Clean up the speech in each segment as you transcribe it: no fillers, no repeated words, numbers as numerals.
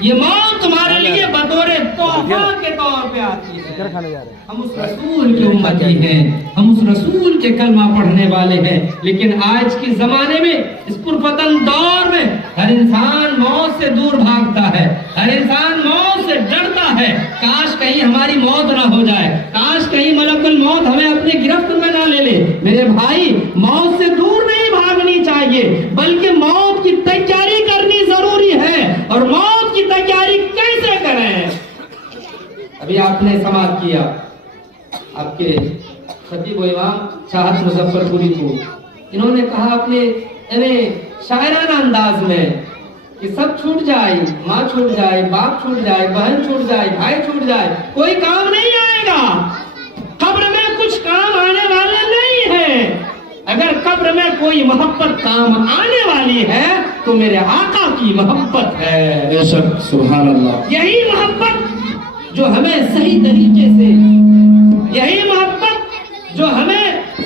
یہ موت تمہارے لیے بطور تحفہ کے طور پہ آتی ہے۔ ہم اس رسول کی امتی ہیں، ہم اس رسول کے کلمہ پڑھنے والے ہیں، لیکن آج کے زمانے میں اس پرفتن دور میں ہر انسان موت سے دور بھاگتا ہے، ہر انسان موت سے ڈرتا ہے۔ کاش کہیں ہماری موت نہ ہو جائے، کاش کہیں ملک الموت ہمیں اپنے گرفت میں نہ لے لے۔ میرے بھائی، موت سے دور نہیں بھاگنی چاہیے، بلکہ موت کی تیاری کرنی ضروری ہے۔ اور موت کی تیاری کیسے کریں؟ ابھی آپ نے سماعت کیا آپ کے خطیب و امام چاہت مظفر پوری کو، انہوں نے کہا اپنے شاعرانہ انداز میں کہ سب چھوٹ جائے، ماں چھوٹ جائے، باپ چھوٹ جائے، بہن چھوٹ جائے، بھائی چھوٹ جائے، کوئی کام نہیں آئے گا۔ قبر میں کچھ کام آنے والے نہیں ہیں۔ اگر قبر میں کوئی محبت کام آنے والی ہے تو میرے آقا کی محبت ہے۔ بے شک، سبحان اللہ۔ یہی محبت جو ہمیں صحیح طریقے سے، یہی محبت جو ہمیں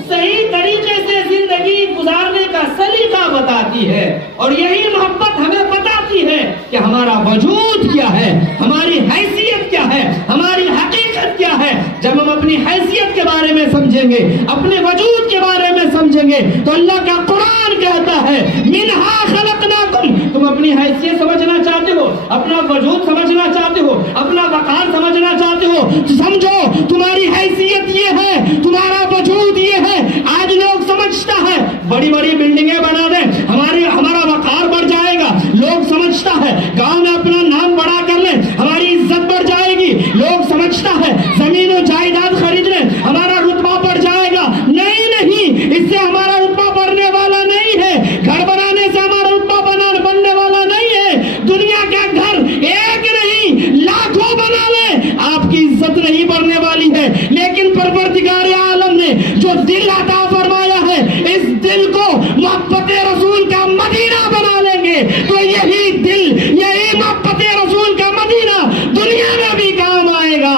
صحیح طریقے سے زندگی گزارنے کا سلیقہ بتاتی ہے، اور یہی محبت ہمیں بتاتی ہے کہ ہمارا وجود کیا ہے، ہماری حیثیت کیا ہے، ہماری حقیقت کیا ہے۔ جب ہم اپنی حیثیت کے بارے میں سمجھیں گے، اپنے وجود کے بارے میں سمجھیں گے، تو اللہ کا قرآن کہتا ہے منہا خلقناکم۔ تم اپنی حیثیت سمجھنا چاہتے ہو، اپنا وجود سمجھنا چاہتے ہو، اپنا وقار سمجھنا چاہتے ہو، تو سمجھو تمہاری حیثیت یہ ہے، تمہارا وجود یہ ہے۔ آج لوگ سمجھتا ہے بڑی بڑی بلڈنگیں بنا دیں ہمارا وقار بڑھ جائے گا، لوگ سمجھتا ہے گاؤں میں اپنا نام بڑا کر لیں ہماری عزت بڑھ جائے گی، لوگ سمجھتا ہے زمین و جائیداد خرید لیں ہمارا رتبہ بڑھ جائے گا۔ نہیں، اس سے ہمارا رتبہ بڑھنے والا نہیں ہے، گھر بنانے سے ہمارا رتبہ بننے والا نہیں ہے۔ دنیا کا گھر ایک نہیں لاکھوں بنا لیں، آپ کی عزت نہیں بڑھنے والی ہے۔ لیکن پروردگار عالم نے جو دل عطا فرمایا ہے، اس دل کو محبت رسول کا مدینہ بنا لیں گے تو یہی دل، یہی محبت رسول کا مدینہ دنیا میں بھی کام آئے گا،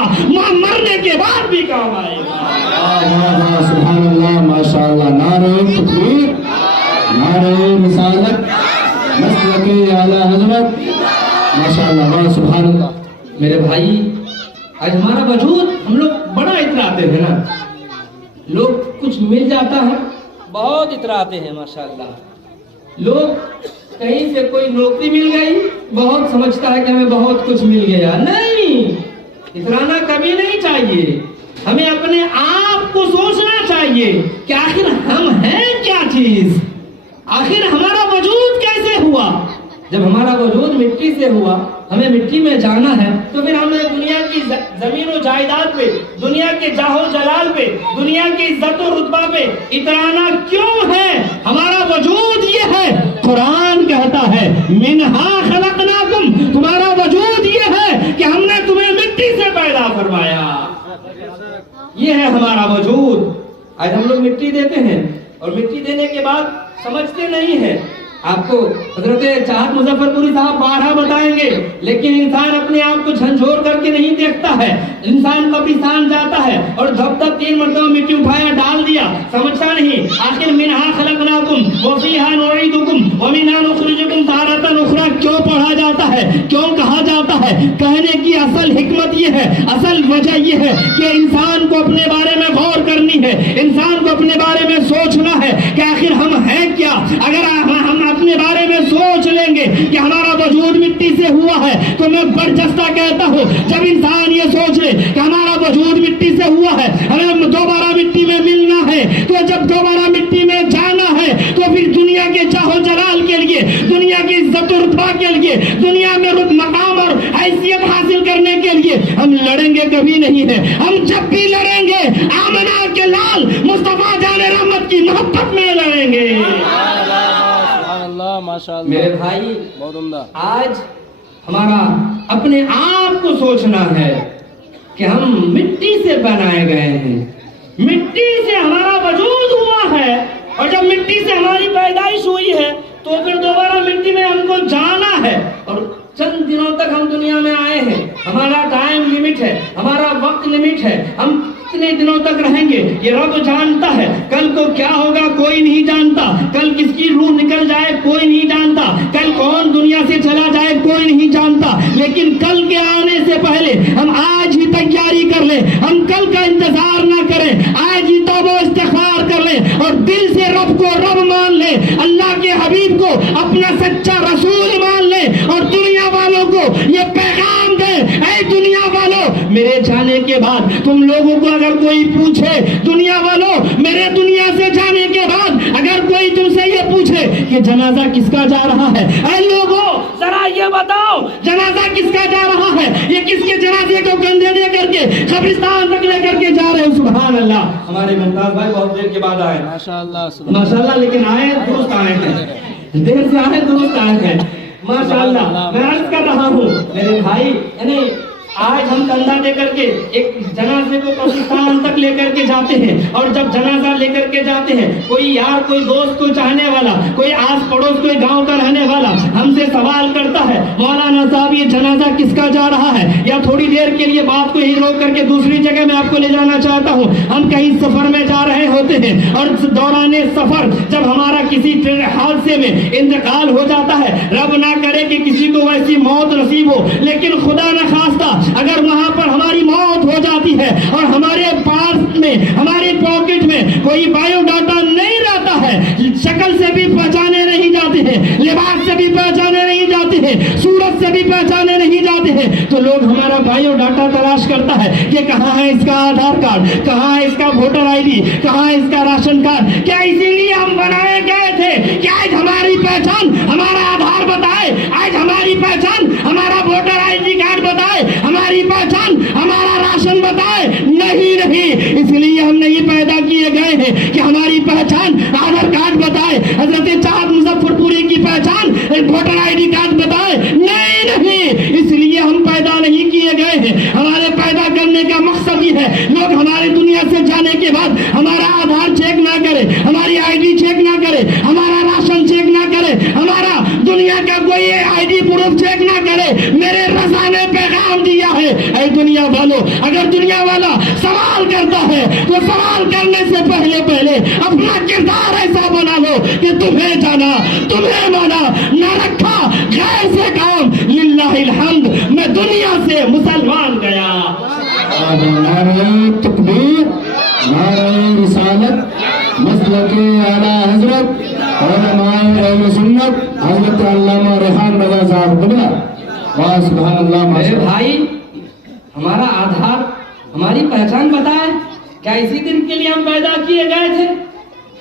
مرنے کے بعد بھی کام آئے گا۔ سبحان اللہ، ماشاء اللہ، نعرہ تکبیر، نعرہ رسالت، مسلک اعلی حضرت، ماشاء اللہ، سبحان اللہ۔ میرے بھائی، آج ہمارا وجود ہم لوگ بڑا اتراتے ہیں نا، لوگ کچھ مل جاتا ہے بہت اتراتے ہیں ماشاءاللہ۔ لوگ کہیں سے کوئی نوکری مل گئی بہت سمجھتا ہے کہ ہمیں بہت کچھ مل گیا۔ نہیں، اترانا کبھی نہیں چاہیے۔ ہمیں اپنے آپ کو سوچنا چاہیے کہ آخر ہم ہیں کیا چیز، آخر ہمارا وجود کیسے ہوا۔ جب ہمارا وجود مٹی سے ہوا، ہمیں مٹی میں جانا ہے، تو پھر ہمیں دنیا کی زمین و جائیداد پہ، دنیا کے جاہ و جلال پہ، دنیا کی عزت و رتبہ پہ اترانا کیوں ہے؟ ہمارا وجود یہ ہے، قرآن کہتا ہے منہا خلقناکم، تمہارا وجود یہ ہے کہ ہم نے تمہیں مٹی سے پیدا فرمایا، یہ ہے ہمارا وجود۔ آج ہم لوگ مٹی دیتے ہیں اور مٹی دینے کے بعد سمجھتے نہیں ہیں۔ آپ کو حضرت چاہت مظفر پوری صاحب بارہا بتائیں گے، لیکن انسان اپنے آپ کو جھنجھوڑ کر کے نہیں دیکھتا ہے۔ انسان قبرستان جاتا ہے اور دھب 3 مرتبہ مٹی اٹھایا ڈال دیا، سمجھتا نہیں۔ آخر منہا خلقناکم وفیہا نعیدکم ومنہا نخرجکم تارۃ اخری کیوں پڑھا جاتا ہے، کیوں کہا جاتا ہے؟ کہنے کی اصل حکمت یہ ہے، اصل وجہ یہ ہے کہ انسان کو اپنے بارے میں غور کرنی ہے، انسان کو اپنے بارے میں سوچنا ہے کہ آخر ہم ہیں کیا۔ اگر ہم اپنے بارے میں سوچ لیں گے کہ ہمارا وجود مٹی سے ہوا ہے، تو میں برجستہ کہتا ہوں جب انسان یہ سوچ لے کہ ہمارا وجود مٹی سے ہوا ہے، ہمیں دوبارہ مٹی میں ملنا ہے، تو جب دوبارہ مٹی میں جانا ہے تو پھر دنیا کے جاہ و جلال کے لیے، دنیا کی عزت و رتبہ کے لیے، دنیا میں مقام اور حیثیت حاصل کرنے کے لیے ہم لڑیں گے کبھی نہیں ہے۔ ہم جب بھی لڑیں گے آمنہ کے لال مصطفیٰ جان رحمت کی محبت میں لڑیں گے۔ میرے بھائی، بہت عمدہ۔ آج ہمارا اپنے آپ کو سوچنا ہے کہ ہم مٹی سے بنائے گئے ہیں، مٹی سے ہمارا وجود ہوا ہے، اور جب مٹی سے ہماری پیدائش ہوئی ہے تو پھر دوبارہ مٹی میں ہم کو جانا ہے، اور چند دنوں تک ہم دنیا میں آئے ہیں، ہمارا ٹائم لمٹ ہے، ہمارا وقت لمٹ ہے، ہم کتنے دنوں تک رہیں گے یہ رب جانتا ہے۔ کل کو کیا ہوگا کوئی نہیں جانتا، کل کس کی روح نکل جائے کوئی نہیں جانتا، کل کون دنیا سے چلا جائے کوئی نہیں جانتا، لیکن لیکن کل کے آنے سے پہلے ہم آج ہی تیاری کر لیں, ہم کل کا انتظار نہ کریں, آج ہی توبہ و استغفار کر لیں اور دل سے رب کو رب مان لیں, اللہ کے حبیب کو اپنا سچا رسول مان لیں اور دنیا والوں کو یہ پیغام دیں, اے دنیا والوں میرے جانے کے بعد تم لوگوں کو اگر کوئی پوچھے, دنیا والوں میرے دنیا سے جانے کے بعد اگر کوئی تم سے یہ پوچھے کہ جنازہ کس کا جا رہا ہے, اے لوگوں ذرا یہ بتاؤ جنازہ کس کا جا رہا ہے, یہ کس کے جنازے کو کندھے دے کر کے قبرستان تک لے کر کے جا رہے ہیں. سبحان اللہ. ہمارے ممتاز بھائی بہت دیر کے بعد آئے ماشاءاللہ, لیکن آئے درست آئے ہیں, دیر سے آئے درست آئے ہیں ماشاءاللہ. میں عرض کر رہا ہوں میرے بھائی, یعنی آج ہم کندھا دے کر کے ایک جنازے کو قبرستان تک لے کر کے جاتے ہیں, اور جب جنازہ لے کر کے جاتے ہیں کوئی یار, کوئی دوست, کوئی چاہنے والا, کوئی آس پڑوس, کوئی گاؤں کا رہنے والا ہم سے سوال کرتا ہے مولانا صاحب یہ جنازہ کس کا جا رہا ہے, یا تھوڑی دیر کے لیے بات کو ہی روک کر کے دوسری جگہ میں آپ کو لے جانا چاہتا ہوں, ہم کہیں سفر میں جا رہے ہوتے ہیں اور دوران سفر جب ہمارا کسی حادثے میں انتقال ہو جاتا ہے, رب نہ کرے کہ کسی کو ویسی موت نصیب ہو, لیکن خدا نہ خواستہ اگر وہاں پر ہماری موت ہو جاتی ہے اور ہمارے پاس میں, ہماری پاکٹ میں کوئی بایو ڈاٹا نہیں رہتا ہے, شکل سے بھی پہچانے نہیں جاتے ہیں, لباس سے بھی پہچانے نہیں جاتے ہیں, صورت سے بھی پہچانے نہیں جاتے ہیں, تو لوگ ہمارا بایو ڈاٹا تلاش کرتا ہے کہ کہاں ہے اس کا آدھار کارڈ, کہاں ہے اس کا ووٹر آئی ڈی, کہاں ہے اس کا راشن کارڈ. کیا اسی لیے ہم بنائے گئے تھے کہ آج ہماری پہچان ہمارا آدھار بتائے, آج ہماری پہچان ہمارا ووٹر آئی ڈی کارڈ بتائے, ہماری پہچان ہمارا راشن بتائے؟ نہیں نہیں, اس لیے ہم نہیں پیدا کیے گئے ہیں کہ ہماری پہچان آدھار کارڈ بتائے, حضرت چاہت مظفر پوری کی پہچان ووٹر آئی ڈی کارڈ بتائے. نہیں نہیں, اس لیے ہم پیدا نہیں کیے گئے ہیں. ہمارے پیدا کرنے کا مقصد یہ ہے لوگ ہمارے دنیا سے جانے کے بعد ہمارا آدھار چیک نہ کرے, ہماری آئی ڈی چیک نہ کرے, ہمارا راشن چیک نہ کرے, ہمارا دنیا کا کوئی آئی ڈی پروف چیک نہ کرے. میرے رضا نے پیغام دیا ہے, اے دنیا والوں اگر دنیا والا سوال کرتا ہے تو سوال کرنے سے پہلے پہلے اپنا کردار ایسا بنا لو کہ تمہیں جانا, تمہیں مانا, نہ رکھا غیر سے کام. للہ الحمد, میں دنیا سے مسلمان گیا. نعرہ تکبیر, نعرہ رسالت, مسلک اعلیٰ حضرت علماء اہل سنت حضرت علامہ ریحان رضا صاحب قبلہ. واہ سبحان اللہ. میرے بھائی ہمارا آدھار ہماری پہچان بتائے, کیا اسی دن کے لیے ہم پیدا کیے گئے تھے؟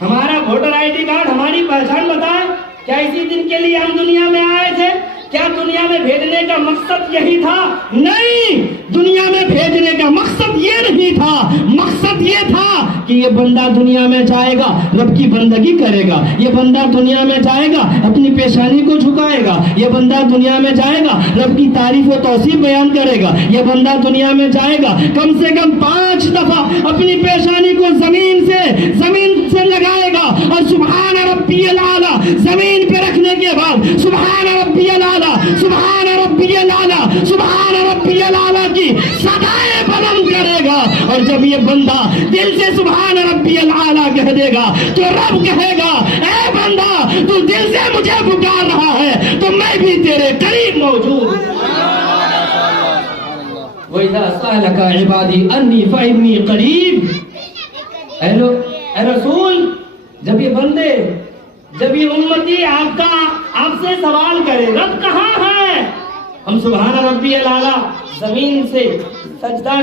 ہمارا ووٹر آئی ڈی کارڈ ہماری پہچان بتائے, کیا اسی دن کے لیے ہم دنیا میں آئے تھے؟ کیا دنیا میں بھیجنے کا مقصد یہی تھا؟ نہیں, دنیا میں بھیجنے کا مقصد یہ نہیں تھا. مقصد یہ تھا کہ یہ بندہ دنیا میں جائے گا رب کی بندگی کرے گا, یہ بندہ دنیا میں جائے گا اپنی پیشانی کو جھکائے گا, یہ بندہ دنیا میں جائے گا رب کی تعریف و توصیف بیان کرے گا, یہ بندہ دنیا میں جائے گا کم سے کم 5 دفعہ اپنی پیشانی کو زمین سے لگائے گا, اور سبحان ربی الاعلی زمین پہ رکھنے کے بعد سبحان ربی الاعلی, سبحان ربی الاعلی, سبحان ربی الاعلی کی صدائیں بلند کرے گا. اور جب یہ بندہ دل سے سبحان ربی الاعلی کہہ دے گا تو رب کہے گا, اے بندہ تو دل سے مجھے پکار رہا ہے تو میں بھی تیرے قریب موجود ہوں. وَإِذَا سَأَلَكَ عِبَادِي أَنِّي فَإِنِّي قَرِيبٌ. اے رسول, جب یہ بندے, جب یہ امتی آپ سے سوال کرے رب کہاں ہے, ہم سبحان ربی الاعلی زمین سے سجدہ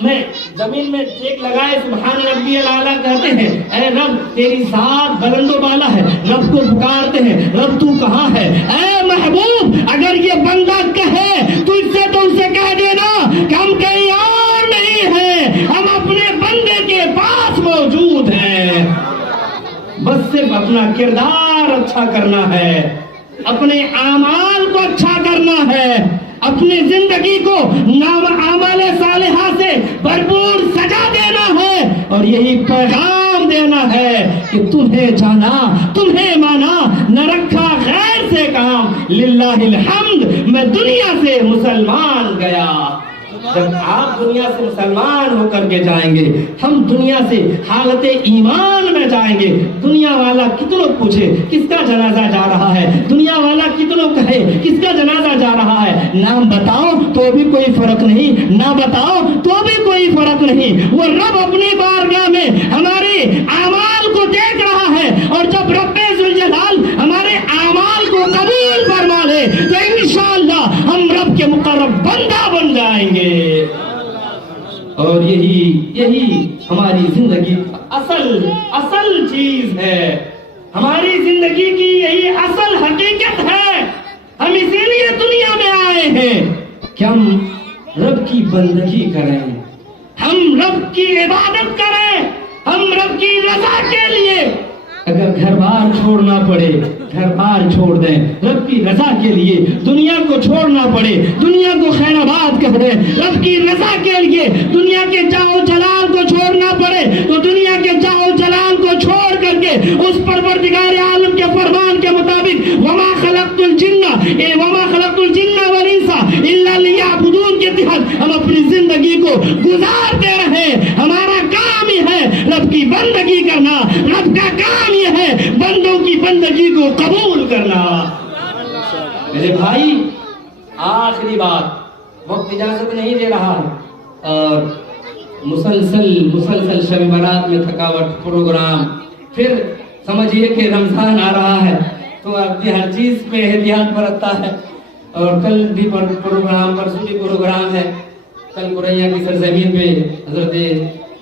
میں زمین میں ٹیک لگائے سبحان ربی الاعلی کہتے ہیں, اے رب تیری ذات بلند و بالا ہے, رب کو پکارتے ہیں رب تو کہاں ہے. اے محبوب اگر یہ بندہ کہے تو اس سے کہہ دینا کہ ہم کہیں اور نہیں ہیں, ہم اپنے بندے کے پاس موجود ہیں. بس صرف اپنا کردار اچھا کرنا ہے, اپنے اعمال کو اچھا کرنا ہے, اپنی زندگی کو اعمال صالحہ سے بھرپور سجا دینا ہے, اور یہی پیغام دینا ہے کہ تمہیں جانا, تمہیں مانا, نہ رکھا غیر سے کام. للہ الحمد, میں دنیا سے مسلمان گیا. جب آپ دنیا سے مسلمان ہو کر کے جائیں گے، ہم دنیا سے حالت ایمان میں جائیں گے، دنیا والا کتنوں پوچھے کس کا جنازہ جا رہا ہے، دنیا والا کتنوں کہے کس کا جنازہ جا رہا ہے، نام بتاؤ تو بھی کوئی فرق نہیں، نہ بتاؤ تو بھی کوئی فرق نہیں۔ وہ رب اپنی بارگاہ میں ہمارے اعمال کو دیکھ رہا ہے، اور جب رب ذوالجلال ہمارے اعمال کو قبول فرما لے تو انشاءاللہ ہم رب کے مقرب بندہ بن جائیں گے۔ اور یہی ہماری زندگی کا اصل چیز ہے، ہماری زندگی کی یہی اصل حقیقت ہے۔ ہم اسی لیے دنیا میں آئے ہیں کہ ہم رب کی بندگی کریں، ہم رب کی عبادت کریں، ہم رب کی رضا کے لیے اگر گھر بار چھوڑنا پڑے گھر بار چھوڑ دیں، رب کی رضا کے لیے دنیا کو چھوڑنا پڑے دنیا کو خیر آباد کر دیں، رب کی رضا کے لیے دنیا کے جاؤ جلال کو چھوڑنا پڑے تو دنیا کے جاؤ جلال کو چھوڑ کر کے اس پروردگار عالم کے فرمان کے مطابق وما خلقت الجن والانس الا لیعبدون کے تحت ہم اپنی زندگی کو گزارتے رہیں۔ ہمارا کام یہ ہے رب کی بندگی کرنا، رب کا کام یہ ہے بندوں کی بندگی کو قبول کرنا۔ میرے بھائی، آخری بات، وقت اجازت نہیں دے رہا، اور مسلسل شب برات میں تھکاوٹ، پروگرام، پھر سمجھیے کہ رمضان آ رہا ہے تو آدمی ہر چیز پہ احتیاط برتتا ہے، اور کل بھی پروگرام، پرسوں بھی پروگرام ہے، کل قریہ کی سرزمین پہ حضرت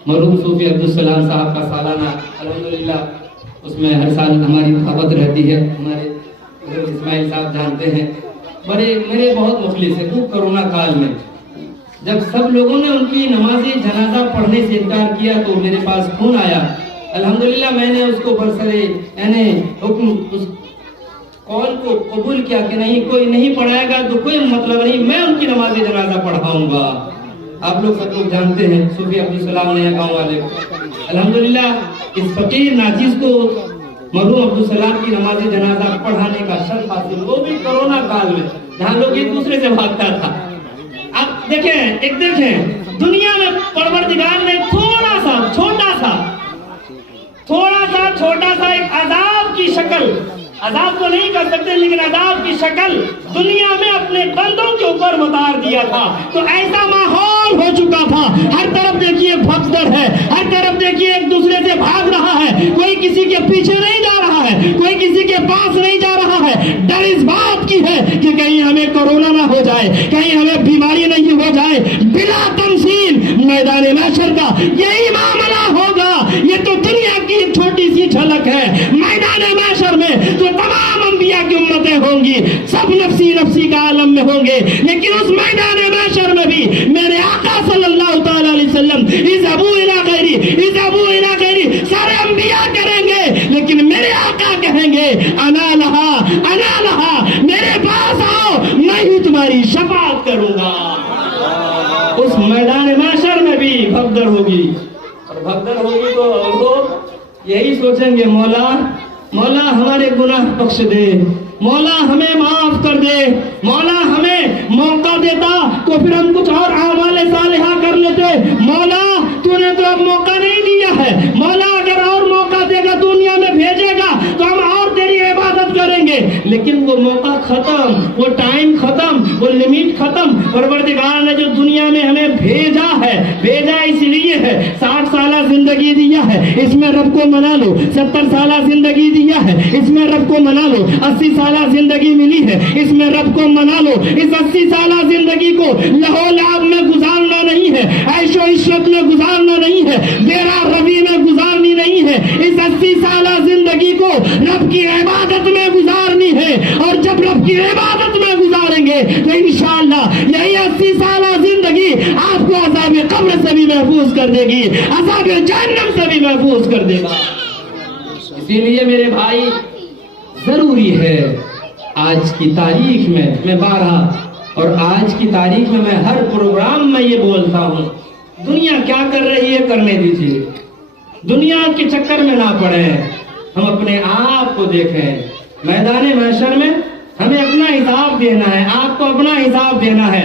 مرحوم صوفی عبدالسلام صاحب کا سالانہ الحمدللہ، اس میں ہر سال ہماری دعوت رہتی ہے۔ ہمارے حضرت اسماعیل صاحب جانتے ہیں، میرے بہت مخلص ہیں۔ خوب کرونا کال میں جب سب لوگوں نے ان کی نماز جنازہ پڑھنے سے انکار کیا تو میرے پاس فون آیا، الحمدللہ میں نے اس کو برسرے حکم اس کال کو قبول کیا کہ نہیں، کوئی نہیں پڑھائے گا تو کوئی مطلب نہیں، میں ان کی نماز جنازہ پڑھاؤں گا۔ آپ لوگ سب لوگ جانتے ہیں صوفی عبدالسلام نیا گاؤں والے کو، الحمدللہ اس فقیر ناچیز کو مرحوم عبدالسلام کی نماز جنازہ پڑھانے کا شرف حاصل، وہ بھی کرونا کال میں جہاں لوگ ایک دوسرے سے بھاگتا تھا۔ اب دیکھیں دنیا میں پروردگار نے تھوڑا سا چھوٹا سا ایک عذاب کی شکل، عذاب تو نہیں کر سکتے لیکن عذاب کی شکل دنیا میں اپنے بندوں کے اوپر اتار دیا تھا، تو ایسا ماحول ہو چکا تھا، ہر طرف دیکھیے بھگدڑ ہے، ہر طرف دیکھیے ایک دوسرے سے بھاگ رہا ہے، کوئی کسی کے پیچھے نہیں جا رہا ہے، کوئی کسی کے پاس نہیں جا رہا ہے۔ ڈر اس بات کی ہے کہ کہیں ہمیں کورونا نہ ہو جائے، کہیں ہمیں بیماری نہیں ہو جائے۔ بلا تمثیل میدان محشر کا یہی معاملہ ہوگا۔ یہ تو دنیا کی ایک چھوٹی سی جھلک ہے، میدان محشر میں تو تمام انبیاء کی امتیں ہوں گی، سب نفسی نفسی کا عالم میں ہوں گے، لیکن اس میدان محشر میں بھی میرے آقا صلی اللہ تعالی علیہ وسلم اذهبوا الی غیری سارے انبیاء کریں گے، لیکن میرے آقا کہیں گے انا لہا، میرے پاس آؤ، میں ہی تمہاری شفاعت کروں گا۔ اس میدان محشر میں بھی بھگدڑ ہوگی، اور بھگدڑ ہوگی تو لوگ یہی سوچیں گے مولا ہمارے گناہ بخش دے، مولا ہمیں معاف کر دے، مولا ہمیں موقع دیتا تو پھر ہم کچھ اور اعمال صالحہ کر لیتے، مولا تو نے تو اب موقع نہیں دیا ہے، مولا اگر اور موقع دے گا دنیا میں بھیجے گا تو ہم اور تیری عبادت کریں گے، لیکن وہ موقع ختم، وہ ٹائم ختم، وہ لمٹ ختم۔ پروردگار نے جو دنیا میں ہمیں بھیجا اس لیے ہے، 60 سالہ زندگی دیا ہے، اس میں رب کو منا لو، 70 سالہ زندگی دیا ہے، اس میں رب کو منا لو، 80 سالہ زندگی ملی ہے، اس میں رب کو منا لو۔ اس 80 سالہ زندگی کو لہو لعب میں گزارنا نہیں ہے، عیش و عشرت میں گزارنا نہیں ہے، بیرا روی میں گزارنی نہیں ہے، اس 80 سالہ زندگی کو رب کی عبادت میں گزارنی ہے، اور جب رب کی عبادت میں گزاریں گے تو انشاءاللہ یہی 80 سالہ زندگی آپ کو عذاب قبر سے بھی محفوظ کر دے گی، عذاب جہنم سے بھی محفوظ کر دے گا۔ اسی لیے میرے بھائی ضروری ہے، آج کی تاریخ میں بارہا اور آج کی تاریخ میں ہر پروگرام میں یہ بولتا ہوں، دنیا کیا کر رہی ہے کرنے دیجیے، دنیا کے چکر میں نہ پڑیں، ہم اپنے آپ کو دیکھیں۔ میدان محشر میں ہمیں اپنا حساب دینا ہے، آپ کو اپنا حساب دینا ہے،